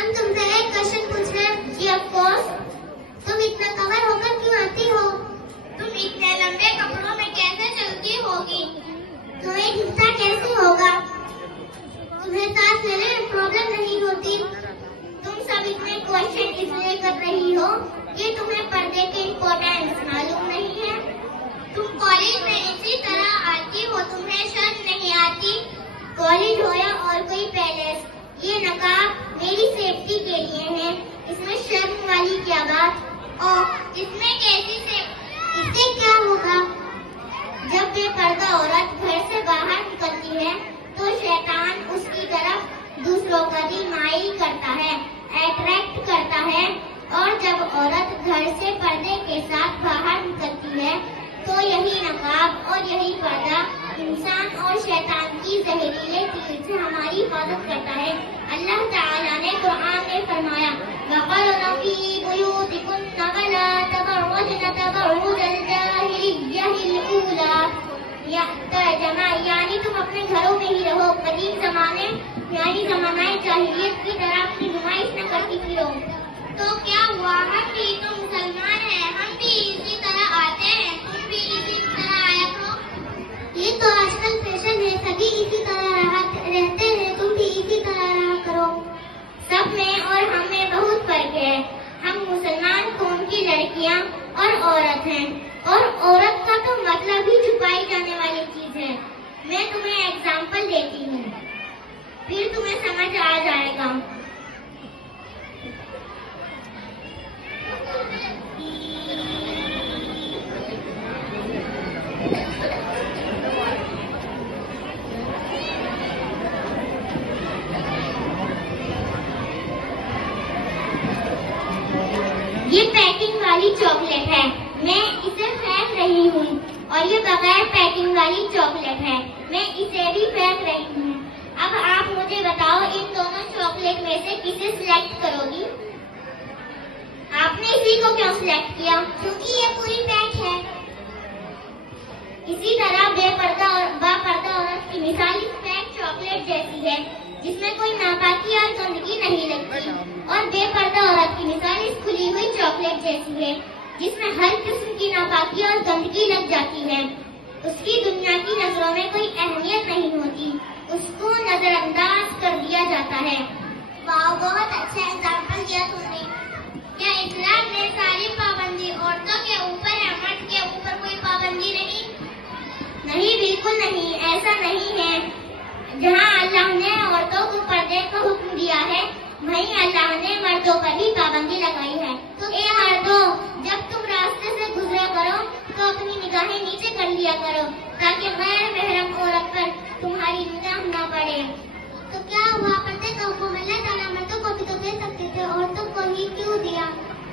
हम तुमसे एक क्वेश्चन पूछ रहे हैं। जी ऑफ कोर्स। तुम इतना कवर होकर क्यों आती हो? तुम इतने लंबे कपड़ों में कैसे चलती होगी? तुम्हें हिस्सा कैसे होगा? तुम्हें सांस लेने में प्रॉब्लम नहीं होती? तुम सब इतने क्वेश्चन इसलिए कर रही हो कि तुम्हें पर्दे की इम्पोर्टेंस मालूम नहीं है। तुम कॉलेज में इसी तरह आती हो, तुम्हें शर्म नहीं आती? कॉलेज हो या और कोई पैलेस, ये नकाब मेरी सेफ्टी के लिए है। इसमें शर्म वाली क्या बात? और इसमें कैसी से? इससे क्या होगा? जब बेपर्दा औरत घर से बाहर निकलती है तो शैतान उसकी तरफ दूसरों का दिल माइल करता है, अट्रैक्ट करता है। और जब औरत घर से पर्दे के साथ बाहर निकलती है तो यही नकाब और यही पर्दा इंसान और शैतान की जहरीले तीर से हमारी हिफाजत करता है। अल्लाह ताला ने कुरान में फरमाया, वक़रना फी बुयूतिकुन्ना वला तबर्रजना तबर्रुजल जाहिलिय्यतिल ऊला। या तर्जमा यानी तुम अपने घरों में ही रहो, कदीम जमाने यानी जमानाए जाहिलियत की तरह अपनी नुमाइश न करती फिरो। तो क्या हुआ, हम भी तो मुसलमान हैं, हम भी इसी तरह आते हैं, तुम भी इसी तरह आया करो। ये तो आजकल फैशन है, सभी इसी तरह रहते हैं, तुम भी इसी तरह रहा करो। सब में और हम में बहुत फर्क है। हम मुसलमान कौम की लड़कियां और औरत हैं, और औरत का तो मतलब ही छुपाई जाने वाली चीज है। मैं तुम्हें एग्जाम्पल देती हूँ, फिर तुम्हें समझ आ जाएगा। ये पैकिंग वाली चॉकलेट है, मैं इसे फेंक रही हूँ। और ये बगैर पैकिंग वाली चॉकलेट है, मैं इसे भी फेंक रही हूँ। अब आप मुझे बताओ, इन दोनों चॉकलेट में से किसे सिलेक्ट करोगी? आपने इसी को क्यों सिलेक्ट किया? क्योंकि ये पूरी पैक है। इसी तरह बेपर्दा और बापर्दा औरत की मिसाल इस पैक चॉकलेट जैसी है, जिसमें कोई नापाकी और गंदगी नहीं लगती। और बेपर्दा औरत की मिसाल इस खुली हुई चॉकलेट जैसी है, जिसमें हर किस्म की नापाकी और गंदगी लग जाती है। उसकी दुनिया की नजरों में कोई अहमियत नहीं होती, उसको नजरअंदाज कर दिया जाता है। वाह, बहुत अच्छा एग्जाम्पल दिया तुमने। क्या इस्लाम में सारी पाबंदी औरतों के ऊपर है, मर्द के ऊपर कोई पाबंदी नहीं? नहीं, बिल्कुल नहीं, ऐसा नहीं है। जहाँ अल्लाह ने औरतों को पर्दे का हुक्म दिया है, वहीं अल्लाह ने मर्दों पर भी पाबंदी लगाई है। तो ए मर्दों, जब तुम रास्ते से गुजरा करो तो अपनी निगाहें नीचे कर लिया करो, ताकि गैर महरम औरत पर तुम्हारी निगाह न पड़े। तो क्या हुआ, पर्दे का हुक्म अल्लाह ताला मर्दों को भी तो दे सकते थे, औरतों को ही क्यों दिया?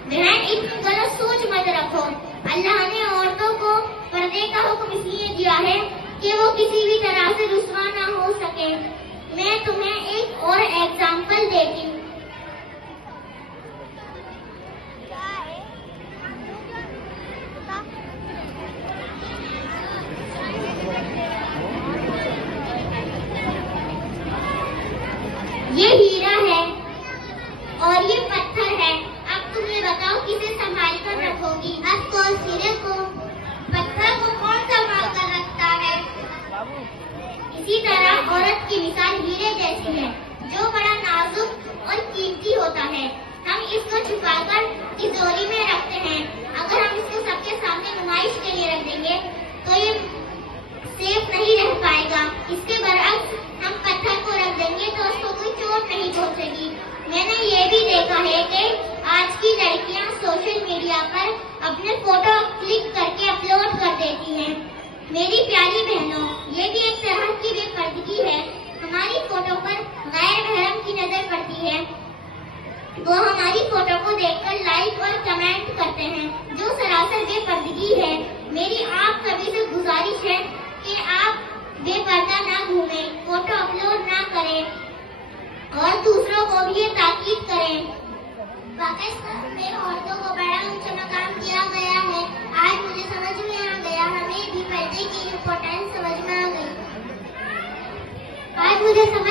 बहन, इतनी गलत सोच मत रखो। अल्लाह ने औरतों को पर्दे का हुक्म इसलिए दिया है कि वो किसी भी तरह से रुस्वा न हो सके। मैं तुम्हें एक और एग्जाम्पल देती हूँ। ये हीरा है और ये पत्थर है। अब तुम ये बताओ, किसे संभाल कर रखोगी? अब कौन हीरे को? पत्थर को कौन संभाल कर रखता है? इसी तरह औरत की मिसाल हीरे जैसी है, जो बड़ा नाजुक और कीमती होता है। हम इसको छुपाकर तिजोरी में रखते हैं। अगर हम इसको सबके सामने नुमाइश के लिए रख देंगे तो ये सेफ नहीं रह पाएगा। इसके बरअक्स हम पत्थर को रख देंगे तो उसको कोई चोट नहीं पहुंचेगी। मैंने ये भी देखा है कि आज की लड़कियां सोशल मीडिया पर अपने फोटो क्लिक करके अपलोड कर देती हैं। मेरी प्यारी बहनों, ये भी एक तरह की बेपर्दगी है। हमारी फोटो पर गैर महरम की नजर पड़ती है, वो हमारी फोटो को देखकर लाइक और कमेंट करते हैं, जो सरासर बेपर्दगी है। मेरी आप सभी से गुजारिश है कि आप बेपर्दा ना घूमें, फोटो अपलोड ना करें और दूसरों को भी ये ताकीद करें। पाकिस्तान में औरतों को बड़ा ऊंचा मकाम दिया गया है। आज मुझे समझ में आ गया, हमें भी पर्दे की इम्पोर्टेंस समझ में आ गई। आज मुझे समझ